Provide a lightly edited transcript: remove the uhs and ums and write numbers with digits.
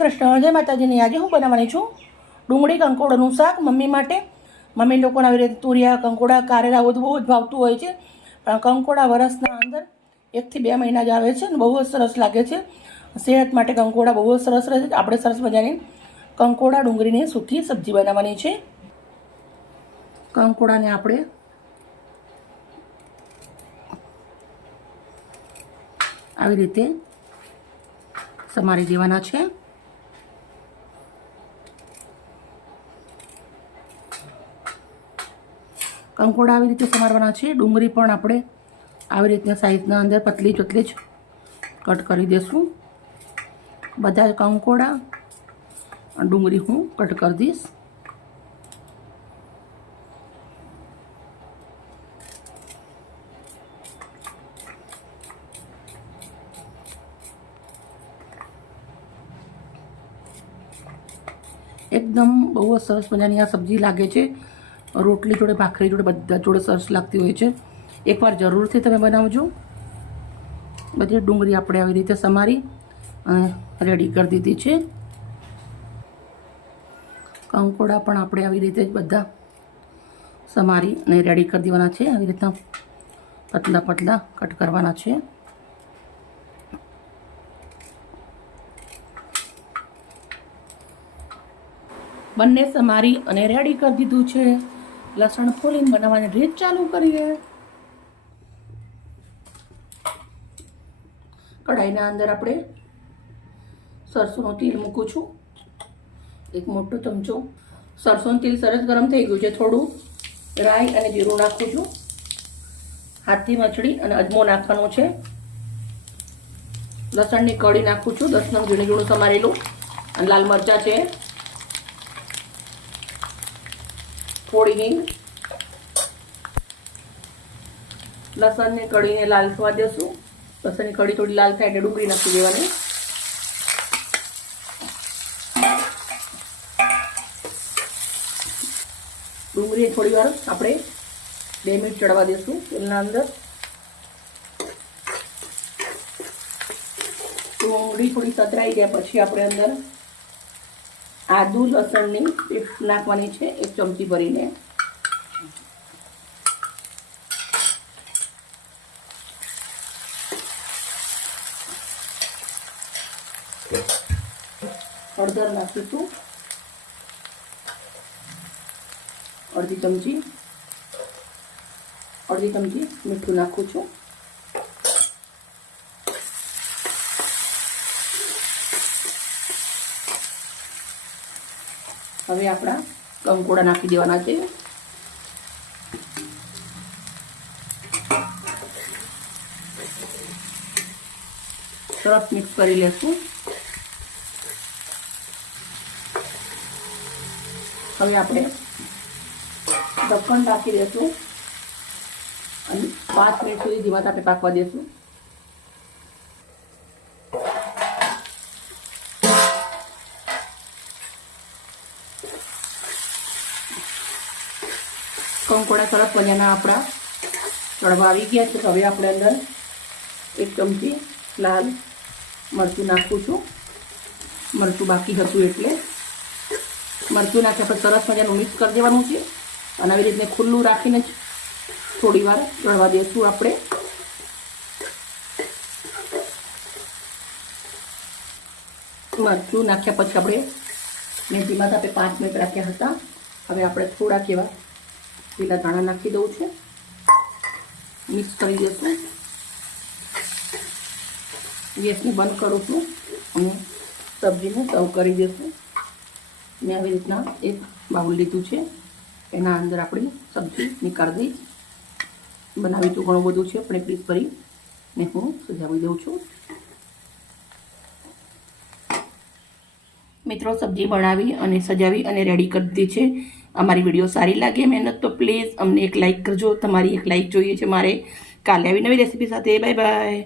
કૃષ્ણ, જય માતાજીની. આજે હું બનાવવાની છું ડુંગળી કંકોડાનું શાક મમ્મી માટે. મમ્મી લોકોને આવી રીતે તુરિયા, કંકોડા, કારેલા બધું બહુ જ ભાવતું હોય છે, પણ કંકોડા વરસના અંદર 1 થી 2 મહિના જ આવે છે અને બહુ જ સરસ લાગે છે. સેહત માટે કંકોડા બહુ જ સરસ રહે છે. આપણે સરસ મજાની કંકોડા ડુંગળીની સૂકી સબ્જી બનાવવાની છે. કંકોડાને આપણે આવી રીતે સમારી દેવાના છે. કંકોડા આવી રીતે સમારવાના છે. ડુંગળી પણ આપણે આવી રીતના સાઈઝના અંદર પતલી પતલી જ કટ કરી દઈશું. બધા કંકોડા ડુંગળી હું કટ કરી દઈશ. એકદમ બહુ જ સરસ મજાની આ સબ્જી લાગે છે. રોટલી જોડે, ભાખરી જોડે, બધા જોડે સરસ લાગતી હોય છે. એકવાર જરૂરથી તમે બનાવજો. બધી ડુંગળી આપણે આવી રીતે સમારી અને રેડી કરી દીધી છે. કંકોડા પણ આપણે આવી રીતે જ બધા સમારી અને રેડી કરી દેવાના છે. આવી રીતના પતલા પતલા કટ કરવાના છે. બંને સમારી અને રેડી કરી દીધું છે. લસણ ફોલીને બનાવવાની રીત ચાલુ કરીએ. કઢાઈના અંદર આપણે સરસોનું તેલ મૂકું છું, 1 મોટો ચમચો. સરસોનું તેલ સરસ ગરમ થઈ ગયું છે. થોડું રાઈ અને જીરું નાખું છું. હાથથી મચડી અને અજમો નાખવાનો છે. લસણની કળી નાખું છું, 10 નંગ ઝીણું ઝીણું સમારેલું. અને લાલ મરચાં છે, થોડી હિંગ. લસણની કળીને લાલ થવા દેશું. લસણની કળી થોડી લાલ થાય એટલે ડુંગળી નાખી દેવાની. ડુંગળી થોડી વાર આપણે 2 મિનિટ ચડવા દેશું તેલના અંદર. ડુંગળી થોડી સતરાઈ ગયા પછી આપણે અંદર આદુ લસણની પેસ્ટ નાખવાની છે, 1 ચમચી ભરીને. હળદર નાખીશું, અડધી ચમચી મીઠું નાખું છું. હવે આપણા કંકોડા નાખી દેવાના છે. સરસ મિક્સ કરી લેશું. હવે આપણે ઢક્કણ ઢાંકી દેશું અને 5 મિનિટ સુધી ધીમા તાપે પાકવા દેશું. કંકોડા સરસ બન્યાના આપણા ચડવા આવી ગયા છે. હવે આપણે અંદર 1 ચમચી લાલ મરચું નાખું છું. મરચું બાકી હતું એટલે મરચું નાખ્યા પછી સરસ મજાનું મિક્સ કરી દેવાનું છે. અને આવી રીતે ખુલ્લું રાખીને જ થોડી વાર ચડવા દઈશું આપણે. મરચું નાખ્યા પછી આપણે મેં ધીમા તાપે 5 મિનિટ રાખ્યા હતા. હવે આપણે થોડાક એવા લીલા ધાણા નાખી દઉં છું. મિક્સ કરી દઈશું. ગેસને બંધ કરું છું અને સબ્જીને સર્વ કરી દઈશું. મેં આવી રીતના એક બાઉલ લીધું છે, એના અંદર આપણી સબ્જી નીકાળી દઈશ. બનાવી તો ઘણું બધું છે, પણ એક પીસ ભરીને હું સજાવી દઉં છું. મિત્રો, સબ્જી બનાવી અને સજાવી અને રેડી કરી દીધી છે. અમારી વિડીયો સારી લાગે મહેનત તો પ્લીઝ અમને એક લાઇક કરજો. તમારી એક લાઇક જોઈએ છે મારે. કાલે આવી નવી રેસીપી સાથે. Bye bye.